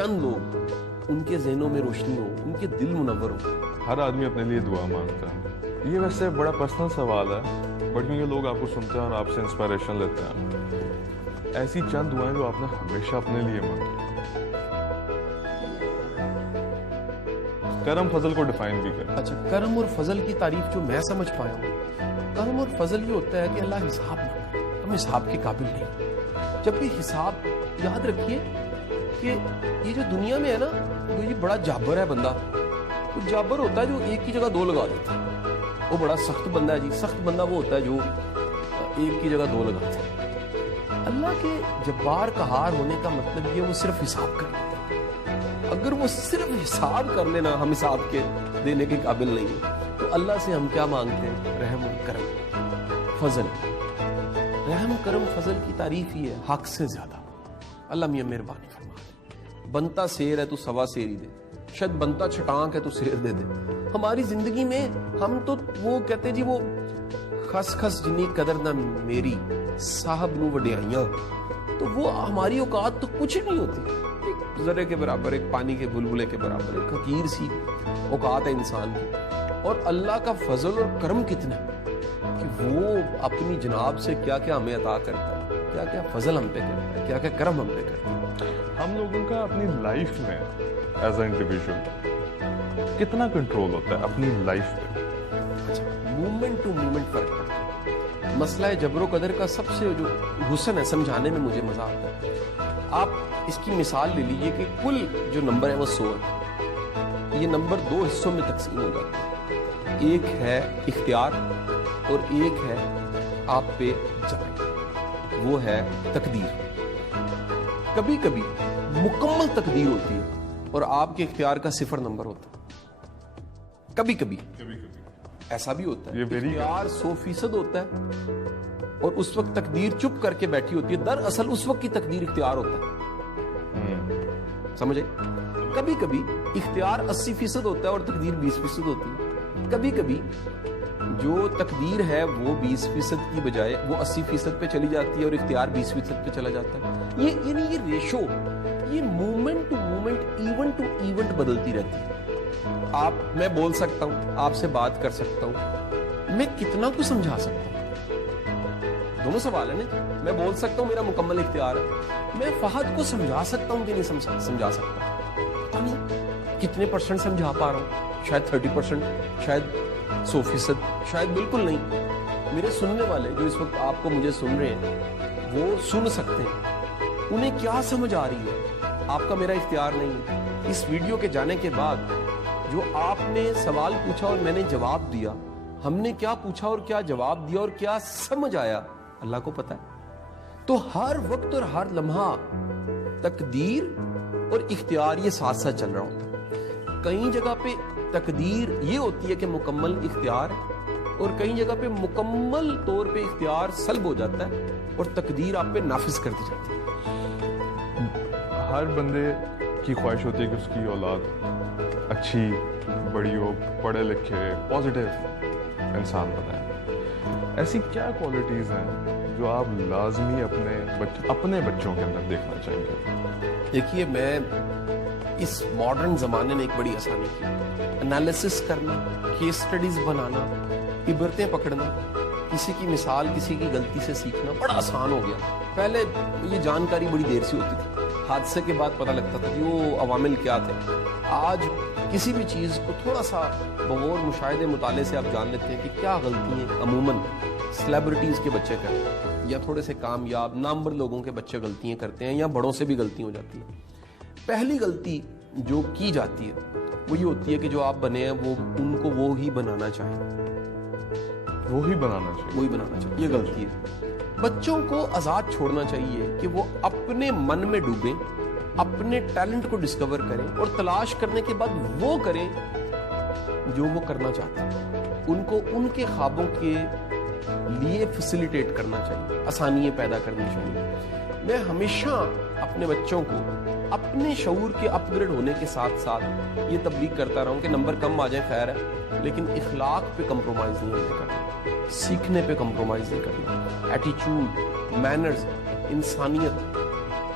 چند لوگ ان کے ذہنوں میں روشنی ہو, ان کے دل منور ہو. ہر آدمی اپنے لیے دعا مانگتا ہے. یہ ویسے بڑا پرسنل سوال ہے, بٹ کیونکہ لوگ آپ کو سنتے ہیں اور آپ سے انسپائریشن لیتے ہیں, ایسی چند دعائیں جو آپ نے ہمیشہ اپنے لیے مانگی. کرم فضل کو ڈیفائن بھی کریں. اچھا, کرم اور فضل کی تعریف جو میں سمجھ پایا ہوں, کرم اور فضل یہ ہوتا ہے کہ اللہ حساب نہ کرے, ہم حساب کے قابل نہیں. جب بھی حساب, یاد رکھیے کہ یہ جو دنیا میں ہے نا, یہ بڑا جابر ہے بندہ. وہ جابر ہوتا ہے جو ایک کی جگہ دو لگا دیتا ہے. وہ بڑا سخت بندہ ہے جی. سخت بندہ وہ ہوتا ہے جو ایک کی جگہ دو لگاتا ہے. اللہ کے جبار قہار ہونے کا مطلب یہ وہ صرف حساب کر لیتا ہے. اگر وہ صرف حساب کر لینا, ہم حساب کے دینے کے قابل نہیں, تو اللہ سے ہم کیا مانگتے ہیں؟ رحم و کرم, فضل. رحم کرم فضل کی تعریف ہی ہے حق سے زیادہ. اللہ میاں مہربانی فرما. بنتا سیر ہے تو سوا سیر ہی دے, شاید بنتا چھٹانک ہے تو سیر دے دے. ہماری زندگی میں ہم تو وہ کہتے جی وہ خس خس جنی قدر نہ میری صاحب نو وڈیائیاں, تو وہ ہماری اوقات تو کچھ نہیں ہوتی. ایک ذرے کے برابر, ایک پانی کے بلبلے کے برابر, ایک حقیر سی اوقات ہے انسان کی. اور اللہ کا فضل اور کرم کتنا کہ وہ اپنی جناب سے کیا کیا ہمیں عطا کرتا ہے, کیا کیا فضل ہم پہ کرتا ہے, کیا کیا کرم ہم پہ کرتا ہے. ہم لوگوں کا اپنی لائف میں ایز اے انڈیویژل کتنا کنٹرول ہوتا ہے اپنی لائف پہ؟ مومنٹ ٹو مومنٹ فرق پڑتا ہے. مسئلہ جبر و قدر کا سب سے جو حسن ہے سمجھانے میں مجھے مزہ آتا ہے. آپ اس کی مثال لے لیجئے کہ کل جو نمبر ہے وہ 100 ہے. یہ نمبر دو حصوں میں تقسیم ہو جاتا ہے. ایک ہے اختیار اور ایک ہے آپ پہ جبر, وہ ہے تقدیر. کبھی کبھی مکمل تقدیر ہوتی ہے اور آپ کے اختیار کا 0 نمبر ہوتا ہے. کبھی کبھی ایسا بھی ہوتا ہے اختیار 100% ہوتا ہے اور اس وقت تقدیر چپ کر کے بیٹھی ہوتی ہے. دراصل اس وقت کی تقدیر اختیار ہوتا ہے. سمجھے؟ کبھی کبھی اختیار 80% ہوتا ہے اور تقدیر 20% ہوتی ہے. کبھی کبھی جو تقدیر ہے وہ 20% کی بجائے وہ 80% پہ چلی جاتی ہے اور اختیار 20% پہ چلا جاتا ہے. یہ ریشو, یہ moment to moment, event to event بدلتی رہتی ہے. میں بول سکتا ہوں, آپ سے بات کر سکتا ہوں, میں کتنا کچھ سمجھا سکتا ہوں, دونوں سوال ہے نا. میں بول سکتا ہوں میرا مکمل اختیار ہے, میں فہد کو سمجھا سکتا ہوں کہ نہیں سمجھا سکتا, پتہ نہیں کتنے % سمجھا پا رہا ہوں. شاید 30%, شاید 100%, شاید بالکل نہیں. میرے سننے والے جو اس وقت آپ کو مجھے سن رہے ہیں وہ سن سکتے ہیں, انہیں کیا سمجھ آ رہی ہے. آپ کا میرا اختیار نہیں ہے. اس ویڈیو کے جانے کے بعد جو آپ نے سوال پوچھا اور میں نے جواب دیا, ہم نے کیا پوچھا اور کیا جواب دیا اور کیا سمجھ آیا, اللہ کو پتہ ہے. تو ہر وقت اور ہر لمحہ تقدیر اور اختیار یہ ساتھ ساتھ چل رہا ہوتا ہے. کئی جگہ پہ تقدیر یہ ہوتی ہے کہ مکمل اختیار ہے اور کئی جگہ پہ مکمل طور پہ اختیار سلب ہو جاتا ہے اور تقدیر آپ پہ نافذ کر دی جاتی ہے. ہر بندے کی خواہش ہوتی ہے کہ اس کی اولاد اچھی بڑی ہو, پڑھے لکھے, پازیٹیو انسان بنائے. ایسی کیا کوالٹیز ہیں جو آپ لازمی اپنے بچوں کے اندر دیکھنا چاہیں گے؟ دیکھیے, میں اس ماڈرن زمانے نے ایک بڑی آسانی کی. انالیسس کرنا, کیس سٹڈیز بنانا, عبرتیں پکڑنا, کسی کی مثال, کسی کی غلطی سے سیکھنا بڑا آسان ہو گیا. پہلے یہ جانکاری بڑی دیر سے ہوتی تھی, حادثے کے بعد پتہ لگتا تھا کہ وہ عوامل کیا تھے. آج کسی بھی چیز کو تھوڑا سا بغور مشاہدے مطالعے سے آپ جان لیتے ہیں کہ کیا غلطیاں عموماً سیلیبریٹیز کے بچے کرتے ہیں یا تھوڑے سے کامیاب نامور لوگوں کے بچے غلطیاں کرتے ہیں یا بڑوں سے بھی غلطی ہو جاتی ہے. پہلی غلطی جو کی جاتی ہے وہ یہ ہوتی ہے کہ جو آپ بنے ہیں وہ ان کو وہی بنانا چاہیں, وہی بنانا چاہیے. یہ غلطی ہے. بچوں کو آزاد چھوڑنا چاہیے کہ وہ اپنے من میں ڈوبیں, اپنے ٹیلنٹ کو ڈسکور کریں اور تلاش کرنے کے بعد وہ کریں جو وہ کرنا چاہتے ہیں. ان کو ان کے خوابوں کے لیے فیسیلیٹیٹ کرنا چاہیے, آسانیاں پیدا کرنی چاہیے. میں ہمیشہ اپنے بچوں کو اپنے شعور کے اپ گریڈ ہونے کے ساتھ ساتھ یہ تبلیغ کرتا رہا ہوں کہ نمبر کم آ جائے خیر ہے, لیکن اخلاق پہ کمپرومائز نہیں کرنا, سیکھنے پہ کمپرومائز نہیں کرنا. ایٹیچیوڈ, مینرز, انسانیت,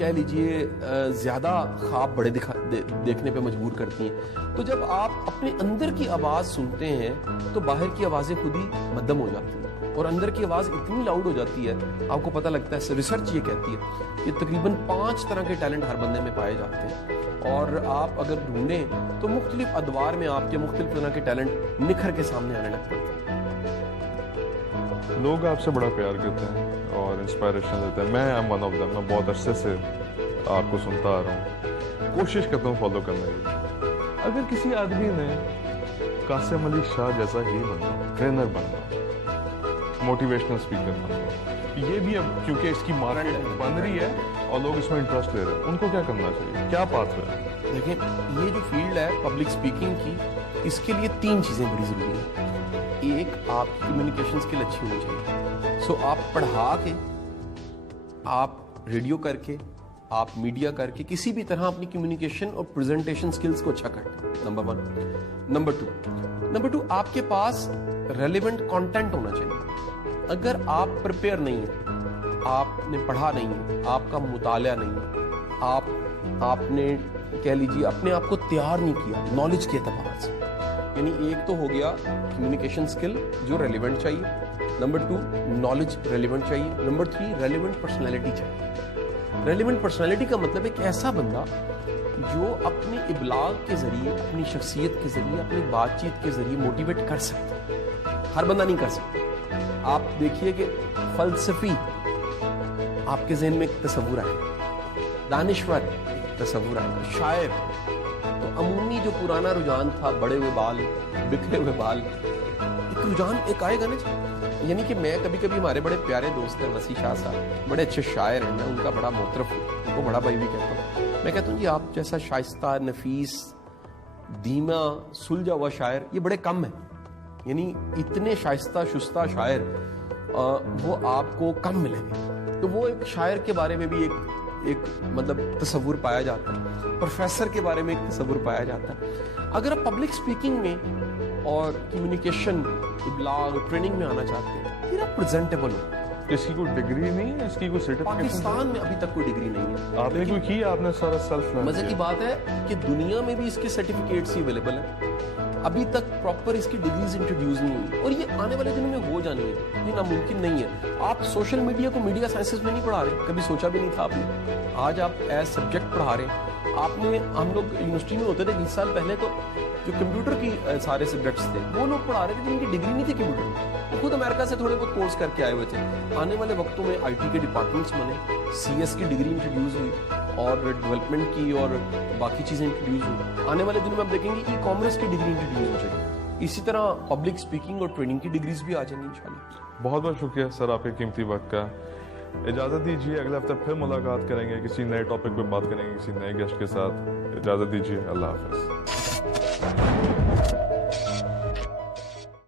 کہہ لیجئے زیادہ خواب بڑے دیکھنے پہ مجبور کرتی ہیں. تو جب آپ اپنے اندر کی آواز سنتے ہیں تو باہر کی آوازیں خود ہی مدھم ہو جاتی ہیں, اور اندر کی آواز اتنی لاؤڈ ہو جاتی ہے, آپ کو پتہ لگتا ہے, ریسرچ یہ کہتی ہے کہ تقریباً 5 طرح کے ٹیلنٹ ہر بندے میں پائے جاتے ہیں, اور آپ اگر ڈھونڈیں تو مختلف ادوار میں آپ کے مختلف طرح کے ٹیلنٹ نکھر کے سامنے آنے لگتے ہیں. لوگ آپ سے بڑا پیار کرتے ہیں اور انسپائریشن دیتے ہیں. میں ون آف دم. میں بہت عرصے سے آپ کو سنتا آ رہا ہوں, کوشش کرتا ہوں فالو کرنے کی. اگر کسی آدمی نے قاسم علی شاہ جیسا ہی بننا, ٹرینر بننا, موٹیویشنل اسپیکر بننا, یہ بھی اب کیونکہ اس کی مارکیٹ بن رہی ہے اور لوگ اس میں انٹرسٹ لے رہے ہیں, ان کو کیا کرنا چاہیے, کیا پاتھ ہے؟ دیکھیں, یہ جو فیلڈ ہے پبلک اسپیکنگ کی, اس کے لیے 3 چیزیں بڑی ضروری ہیں. ایک, آپ کی کمیونیکیشن اسکل اچھی ہونی چاہیے. سو آپ پڑھا کے, آپ ریڈیو کر کے, آپ میڈیا کر کے کسی بھی طرح اپنی کمیونیکیشن اور پریزنٹیشن اسکلس کو اچھا کریں, نمبر 1. نمبر 2, آپ کے پاس ریلیونٹ کانٹینٹ ہونا چاہیے. اگر آپ پریپیئر نہیں ہیں, آپ نے پڑھا نہیں ہے, آپ کا مطالعہ نہیں ہے, آپ نے کہہ لیجیے اپنے آپ کو تیار نہیں کیا نالج کے اعتبار سے, یعنی ایک تو ہو گیا کمیونیکیشن اسکل جو ریلیونٹ چاہیے, نمبر 2 نالج ریلیونٹ چاہیے, نمبر 3 ریلیونٹ پرسنالٹی چاہیے. ریلیونٹ پرسنالٹی کا مطلب ایک ایسا بندہ جو اپنی ابلاغ کے ذریعے, اپنی شخصیت کے ذریعے, اپنی بات چیت کے ذریعے موٹیویٹ کر سکتا ہے. ہر بندہ نہیں کر سکتا. آپ دیکھیے کہ فلسفی, آپ کے ذہن میں ایک تصور آئے, دانشور ایک تصور آئے, شاعر. تو عمومی جو پرانا رجحان تھا, بڑے ہوئے بال, بکھرے ہوئے بال, ایک رجحان ایک آئے گا نا جی. یعنی کہ میں کبھی ہمارے بڑے پیارے دوست ہیں وسیع شاہ صاحب, بڑے اچھے شاعر ہیں, میں ان کا بڑا محترف ہوں, ان کو بڑا بھائی بھی کہتا ہوں. میں کہتا ہوں جی آپ جیسا شائستہ, نفیس, دھیما, سلجھا ہوا شاعر یہ بڑے کم ہیں. یعنی اتنے شائستہ شستہ شاعر وہ آپ کو کم ملیں گے. تو وہ ایک شاعر کے بارے میں بھی ایک مطلب تصور پایا جاتا ہے, پروفیسر کے بارے میں ایک تصور پایا جاتا ہے. اگر آپ پبلک اسپیکنگ میں اور کمیونیکیشن, ابلاغ, ٹریننگ میں آنا چاہتے ہیں, پھر آپ پریزنٹیبل ہو. اس کی کوئی ڈگری نہیں ہے, اس کی کوئی سرٹیفکیٹ؟ پاکستان میں ابھی تک کوئی ڈگری نہیں ہے. آپ نے کوئی کی, آپ نے سارا سیلف لرن. مزے کی بات ہے کہ دنیا میں بھی اس کے سرٹیفکیٹس ہی اویلیبل ہیں, ابھی تک پراپر اس کی ڈگریز انٹروڈیوس نہیں ہوئی, اور یہ آنے والے دنوں میں ہو جانی ہے. یہ ناممکن نہیں ہے. آپ سوشل میڈیا کو میڈیا سائنسز میں نہیں پڑھا رہے, کبھی سوچا بھی نہیں تھا آپ نے. آج آپ ایز سبجیکٹ پڑھا رہے ہیں. آپ نے, ہم لوگ یونیورسٹی میں ہوتے تھے 20 سال پہلے, تو جو کمپیوٹر کی سارے سبجیکٹس تھے وہ لوگ پڑھا رہے تھے جن کی ڈگری نہیں تھی کمپیوٹر میں, وہ خود امریکہ سے تھوڑے بہت کورس کر کے آئے ہوئے تھے. آنے والے وقتوں میں آئی ٹی کے ڈپارٹمنٹس بنے, سی ایس کی ڈگری انٹروڈیوس ہوئی, اور ڈیولپمنٹ کی اور باقی چیزیں انٹروڈیوس ہوئی. آنے والے دنوں میں آپ دیکھیں گے ای کامرس کی ڈگری انٹروڈیوس ہو جائے گی. اسی طرح پبلک اسپیکنگ اور ٹریننگ کی ڈگریز بھی آ جائیں گی انشاءاللہ. بہت بہت شکریہ سر آپ کے قیمتی وقت کا. اجازت دیجیے, اگلے ہفتے پھر ملاقات کریں گے, کسی نئے ٹاپک پہ بات کریں گے کسی نئے گیسٹ کے ساتھ. اجازت دیجیے, اللہ حافظ.